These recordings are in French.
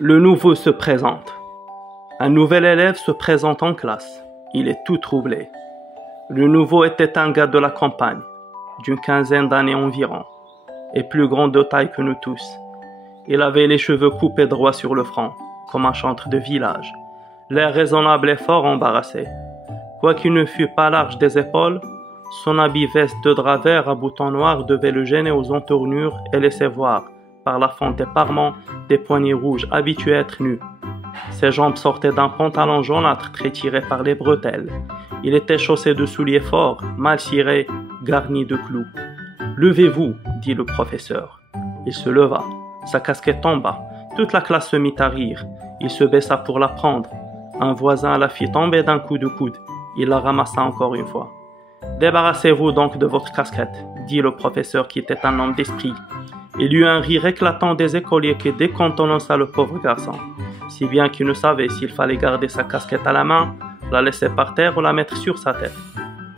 Le nouveau se présente. Un nouvel élève se présente en classe. Il est tout troublé. Le nouveau était un gars de la campagne, d'une quinzaine d'années environ, et plus grand de taille que nous tous. Il avait les cheveux coupés droit sur le front, comme un chantre de village, l'air raisonnable et fort embarrassé. Quoiqu'il ne fût pas large des épaules, son habit veste de drap vert à boutons noirs devait le gêner aux entournures et laisser voir, par la fente des parements, des poignets rouges habitués à être nus. Ses jambes sortaient d'un pantalon jaunâtre très tiré par les bretelles. Il était chaussé de souliers forts, mal cirés, garnis de clous. « Levez-vous » dit le professeur. Il se leva. Sa casquette tomba. Toute la classe se mit à rire. Il se baissa pour la prendre. Un voisin la fit tomber d'un coup de coude. Il la ramassa encore une fois. « Débarrassez-vous donc de votre casquette » dit le professeur qui était un homme d'esprit. Il eut un rire éclatant des écoliers qui décontenança le pauvre garçon, si bien qu'il ne savait s'il fallait garder sa casquette à la main, la laisser par terre ou la mettre sur sa tête.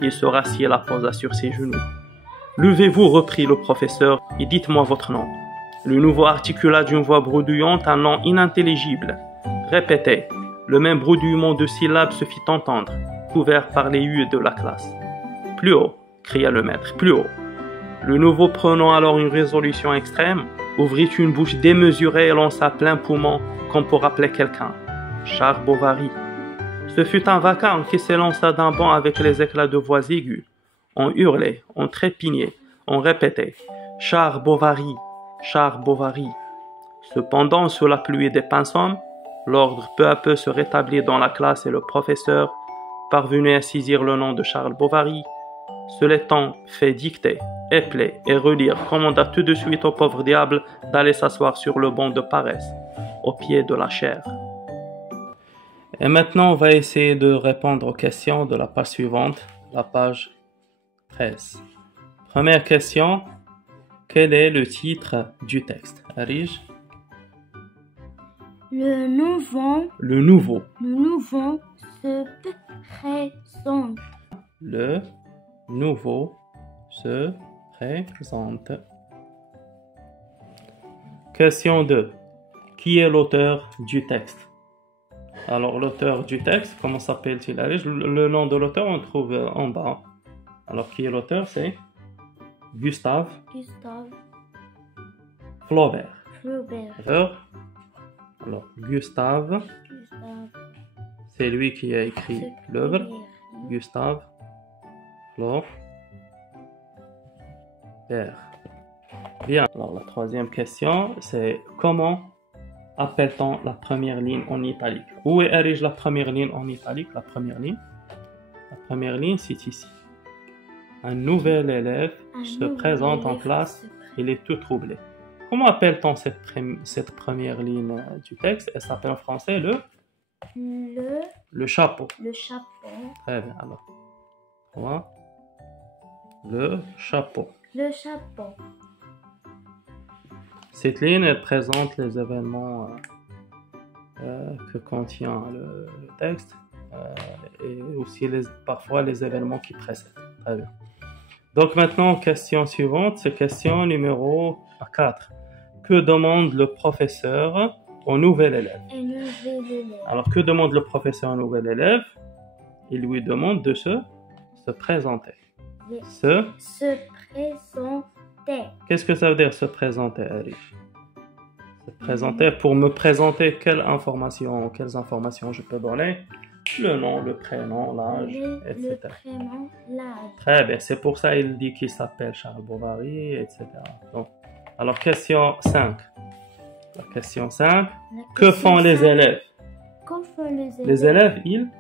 Il se rassit et la posa sur ses genoux. « Levez-vous, reprit le professeur, et dites-moi votre nom. » Le nouveau articula d'une voix bredouillante un nom inintelligible. Répétez. Le même bredouillement de syllabes se fit entendre, couvert par les huées de la classe. « Plus haut » cria le maître, « plus haut » Le nouveau, prenant alors une résolution extrême, ouvrit une bouche démesurée et lança plein poumon comme pour appeler quelqu'un. Charles Bovary. Ce fut un vacarme qui s'élança d'un bond avec les éclats de voix aiguës. On hurlait, on trépignait, on répétait « Charles Bovary, Charles Bovary ». Cependant, sous la pluie des pinsons, l'ordre peu à peu se rétablit dans la classe et le professeur, parvenu à saisir le nom de Charles Bovary, se l'étant fait dicter, épeler et relire, commanda tout de suite au pauvre diable d'aller s'asseoir sur le banc de paresse, au pied de la chaire. Et maintenant, on va essayer de répondre aux questions de la page suivante, la page 13. Première question, quel est le titre du texte? Arij? Le nouveau se présente. Le nouveau se présente. Question 2. Qui est l'auteur du texte? Alors, l'auteur du texte, comment s'appelle-t-il? Le nom de l'auteur, on trouve en bas. Alors, qui est l'auteur? C'est Gustave Flaubert. Alors, Gustave, c'est lui qui a écrit l'œuvre. Gustave Flaubert. Bien. Alors, la troisième question, c'est comment appelle-t-on la première ligne en italique? Où est érige la première ligne en italique? La première ligne, c'est ici. Un nouvel élève se présente en classe, il est tout troublé. Comment appelle-t-on cette première ligne du texte? Elle s'appelle en français le chapeau. Le chapeau. Très bien, alors. Voilà. Le chapeau. Le chapeau. Cette ligne, elle présente les événements que contient le texte et aussi parfois les événements qui précèdent. Très bien. Donc maintenant, question suivante, c'est question numéro 4. Que demande le professeur au nouvel élève? Alors, que demande le professeur au nouvel élève? Il lui demande de se présenter. Se présenter. Qu'est-ce que ça veut dire se présenter, Arif? Se présenter, pour me présenter, quelles informations je peux donner? Le nom, le prénom, l'âge, etc. Le prénom, l'âge. Très bien, c'est pour ça qu'il dit qu'il s'appelle Charles Bovary, etc. Donc, alors, question 5. La question 5. Que font les élèves? Les élèves, ils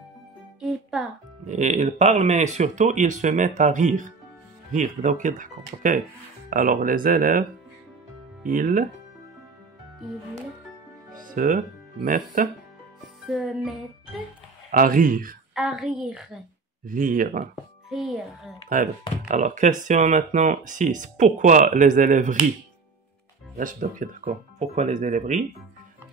parlent. Ils parlent, mais surtout, ils se mettent à rire. Rire, ok, d'accord, ok. Alors, les élèves, ils se mettent à rire. Rire. Très bien. Alors, question maintenant 6. Pourquoi les élèves rient? Ok, d'accord. Pourquoi les élèves rient?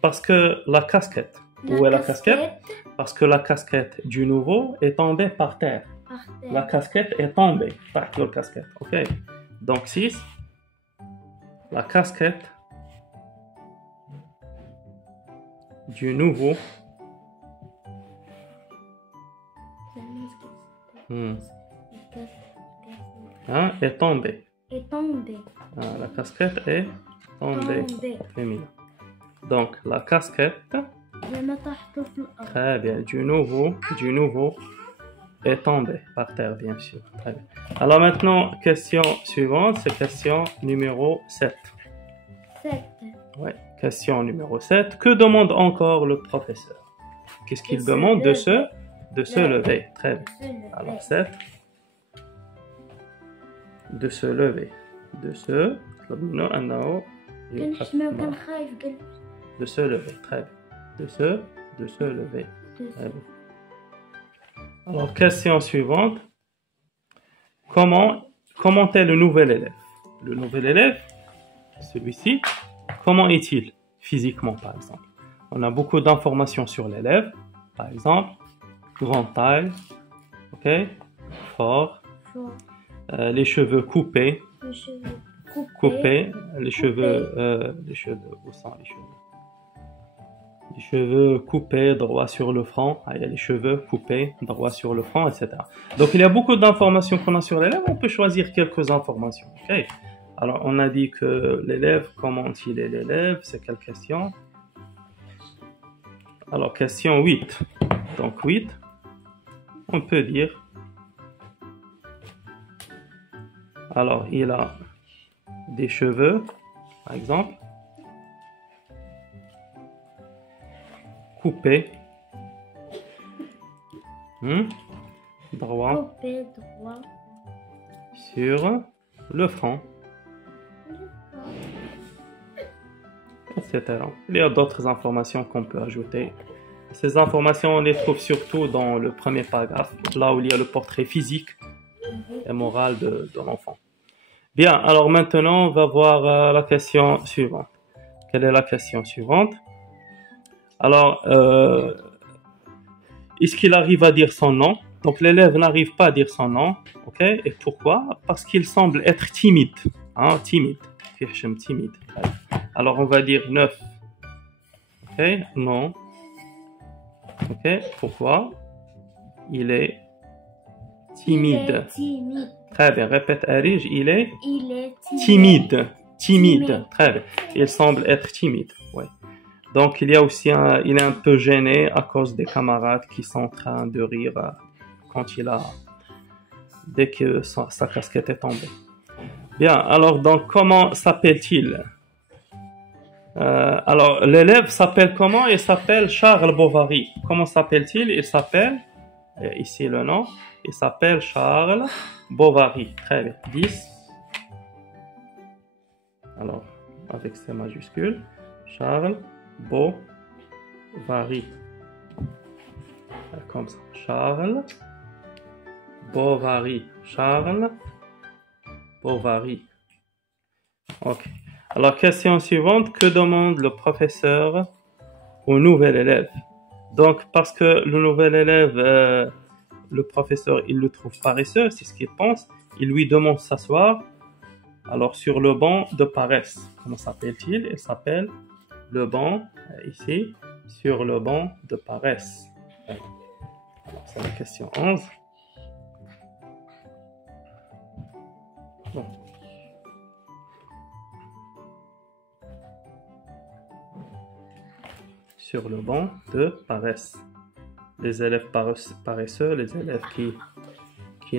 Parce que la casquette. Où est la casquette? Parce que la casquette du nouveau est tombée par terre. La casquette est tombée. Par la casquette. Ok. Donc 6. La casquette du nouveau hein, est tombé. Est tombé. Ah, la casquette est tombée. Tombé. Féminin. Donc, la casquette, لما طاحت في الأرض. très bien, du nouveau est tombé par terre, bien sûr. Très bien. Alors maintenant, question suivante, c'est question numéro 7. 7. Ouais, question numéro 7. Que demande encore le professeur? Qu'est-ce qu'il De se demande? De lever. se lever. Très bien. Alors 7. De se lever. De se... كان شنو كان خايف قال De se lever. Très bien. De se lever. Très bien. Alors, question suivante. Comment est le nouvel élève? Le nouvel élève, celui-ci, comment est-il physiquement, par exemple? On a beaucoup d'informations sur l'élève. Par exemple, grande taille, ok, fort, فوق les cheveux coupés, les cheveux coupés. les cheveux, où sont les cheveux? Les cheveux coupés droit sur le front, il y a les cheveux coupés droit sur le front, etc. Donc il y a beaucoup d'informations qu'on a sur l'élève, on peut choisir quelques informations. Okay. Alors on a dit que l'élève, comment il est l'élève, c'est quelle question? Alors question 8. Donc 8, on peut dire, alors il a des cheveux, par exemple, coupé, droit Coupé droit. sur le front, etc. Il y a d'autres informations qu'on peut ajouter. Ces informations, on les trouve surtout dans le premier paragraphe, là où il y a le portrait physique et moral de l'enfant. Bien, alors maintenant, on va voir la question suivante. Quelle est la question suivante? Alors, est-ce qu'il arrive à dire son nom? Donc, l'élève n'arrive pas à dire son nom. Ok? Et pourquoi? Parce qu'il semble être timide. Hein, timide. Timide. Alors, on va dire 9. Ok? Non. Ok? Pourquoi? Il est timide. Il est timide. Très bien. Répète, Arij. Il est Timide. Timide. Très bien. Il semble être timide. Ouais. Donc, il y a aussi il est un peu gêné à cause des camarades qui sont en train de rire quand dès que sa casquette est tombée. Bien, alors, donc, comment s'appelle-t-il? Alors, l'élève s'appelle comment? Il s'appelle Charles Bovary. Comment s'appelle-t-il? Il s'appelle, ici le nom, il s'appelle Charles Bovary. Très bien. 10. Alors, avec ces majuscules, Charles Bovary. Comme ça. Charles Bovary. Charles Bovary. Ok. Alors, question suivante. Que demande le professeur au nouvel élève? Donc, parce que le nouvel élève, le professeur, il le trouve paresseux, c'est ce qu'il pense. Il lui demande de s'asseoir. Alors, sur le banc de paresse. Comment s'appelle-t-il? Il s'appelle le banc, ici, sur le banc de paresse. C'est la question 11. Bon. Sur le banc de paresse. Les élèves paresseux, les élèves qui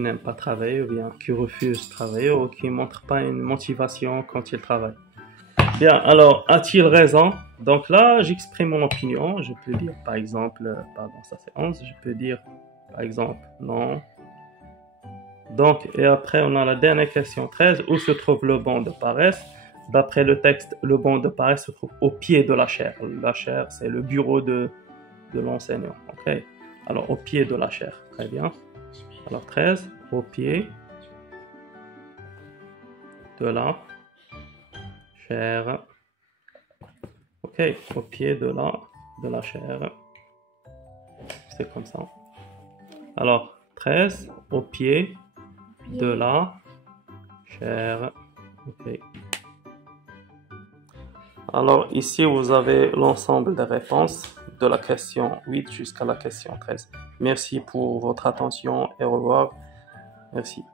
n'aiment pas travailler ou bien qui refusent de travailler ou qui ne montrent pas une motivation quand ils travaillent. Bien, alors, a-t-il raison? Donc là, j'exprime mon opinion. Je peux dire, par exemple, pardon, ça c'est 11. Je peux dire, par exemple, non. Donc, et après, on a la dernière question 13. Où se trouve le banc de paresse? D'après le texte, le banc de paresse se trouve au pied de la chaire. La chaire, c'est le bureau de l'enseignant. Ok? Alors, au pied de la chaire. Très bien. Alors, 13. Au pied de la chaire. Ok, au pied de la chaire. C'est comme ça. Alors, 13, au pied de la chaire. Ok. Alors ici, vous avez l'ensemble des réponses de la question 8 jusqu'à la question 13. Merci pour votre attention et au revoir. Merci.